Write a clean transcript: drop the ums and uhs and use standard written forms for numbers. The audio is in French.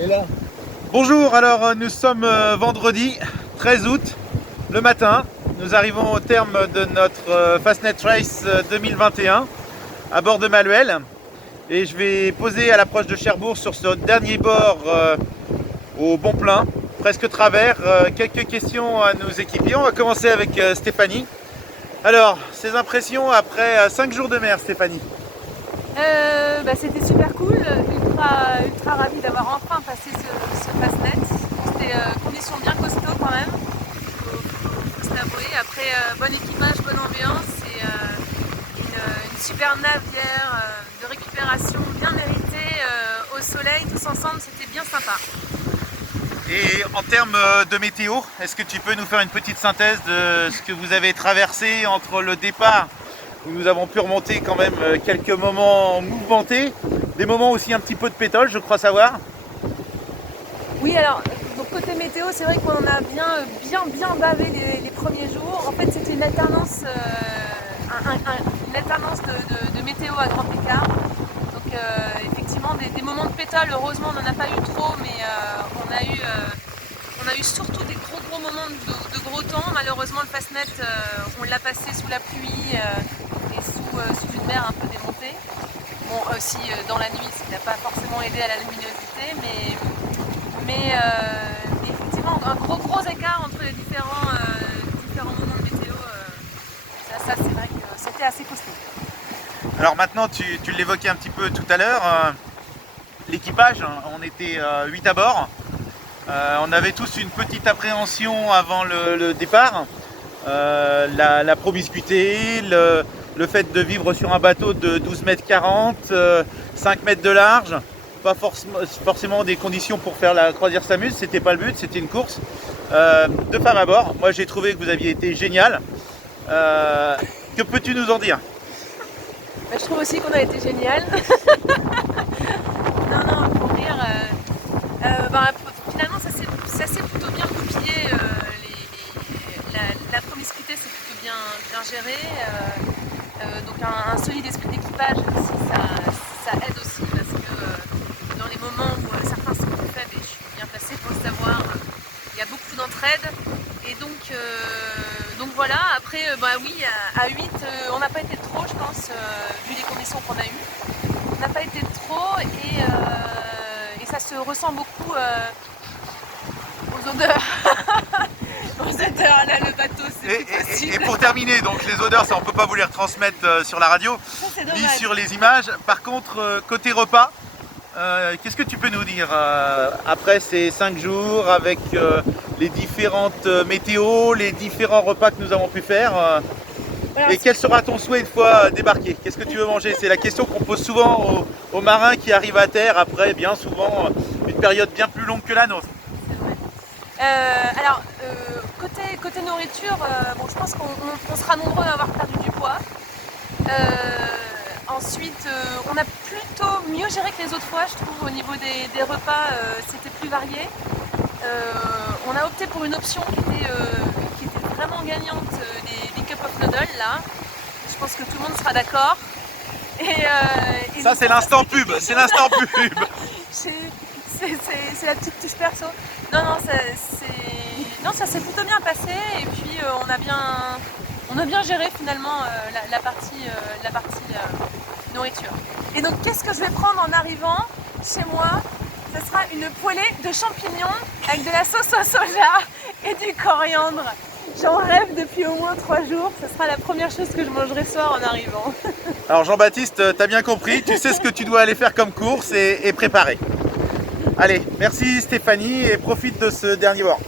Et là, Bonjour, alors nous sommes vendredi 13 août, le matin. Nous arrivons au terme de notre Fastnet Race 2021 à bord de Maluel. Et je vais poser à l'approche de Cherbourg sur ce dernier bord au bon plein, presque travers. Quelques questions à nos équipiers. On va commencer avec Stéphanie. Alors, ses impressions après 5 jours de mer, Stéphanie? C'était super cool, ultra ravi d'avoir enfin passé ce Fastnet. C'était conditions bien costauds quand même, faut se l'avouer. Après, bon équipage, bonne ambiance et une super navire de récupération bien méritée au soleil, tous ensemble, c'était bien sympa. Et en termes de météo, est-ce que tu peux nous faire une petite synthèse de ce que vous avez traversé entre le départ, où nous avons pu remonter quand même quelques moments mouvementés, des moments aussi un petit peu de pétole, je crois savoir. Oui, alors, donc côté météo, c'est vrai qu'on a bien bavé les premiers jours. En fait, c'était une alternance, une alternance de météo à grand écart. Donc, effectivement, des moments de pétale, heureusement, on n'en a pas eu trop, mais on a eu surtout des gros moments de gros temps. Malheureusement, le Fastnet, on l'a passé sous la pluie et sous une mer un peu démontée. Bon, aussi dans la nuit, ce qui n'a pas forcément aidé à la luminosité, mais effectivement, un gros écart entre les différents moments de météo. Ça c'est vrai que c'était assez costaud. Alors maintenant, tu l'évoquais un petit peu tout à l'heure, l'équipage, on était 8 à bord. On avait tous une petite appréhension avant le départ. La promiscuité, le fait de vivre sur un bateau de 12 mètres 40, 5 mètres de large, pas forcément des conditions pour faire la croisière s'amuse, c'était pas le but, c'était une course. Deux femmes à bord, moi j'ai trouvé que vous aviez été génial. Que peux-tu nous en dire? Je trouve aussi qu'on a été génial. Non, pour rire. Finalement, ça s'est plutôt bien goupillé. La promiscuité, c'est plutôt bien géré. Donc un solide esprit d'équipage aussi, ça aide aussi parce que dans les moments où certains sont plus faibles, et je suis bien placée pour le savoir, il y a beaucoup d'entraide. Et donc voilà, après oui, à 8, on n'a pas été trop, je pense, vu les conditions qu'on a eues. On n'a pas été trop et ça se ressent beaucoup aux odeurs. Aux odeurs, là, le bateau, c'est plus possible. Et pour terminer, donc les odeurs, ça on peut pas vous les retransmettre sur la radio, Ça, ni sur les images. Par contre, côté repas, qu'est-ce que tu peux nous dire après ces 5 jours avec les différentes météos, les différents repas que nous avons pu faire Voilà, et quel sera ton souhait une fois débarqué? Qu'est-ce que tu veux manger? C'est la question qu'on pose souvent aux marins qui arrivent à terre après bien souvent une période bien plus longue que la nôtre. Alors, côté nourriture, je pense qu'on sera nombreux à avoir perdu du poids. Ensuite, on a plutôt mieux géré que les autres fois, je trouve, au niveau des repas, c'était plus varié. On a opté pour une option qui était vraiment gagnante, les cup of noodles, là. Je pense que tout le monde sera d'accord. Ça c'est l'instant pub, c'est l'instant pub. C'est la petite touche perso. Non, ça s'est plutôt bien passé et puis on a bien géré finalement la partie nourriture. Et donc qu'est-ce que je vais prendre en arrivant chez moi? Ce sera une poêlée de champignons avec de la sauce au soja et du coriandre. J'en rêve depuis au moins 3 jours, ce sera la première chose que je mangerai ce soir en arrivant. Alors Jean-Baptiste, t'as bien compris, tu sais ce que tu dois aller faire comme course et préparer. Allez, merci Stéphanie et profite de ce dernier bord.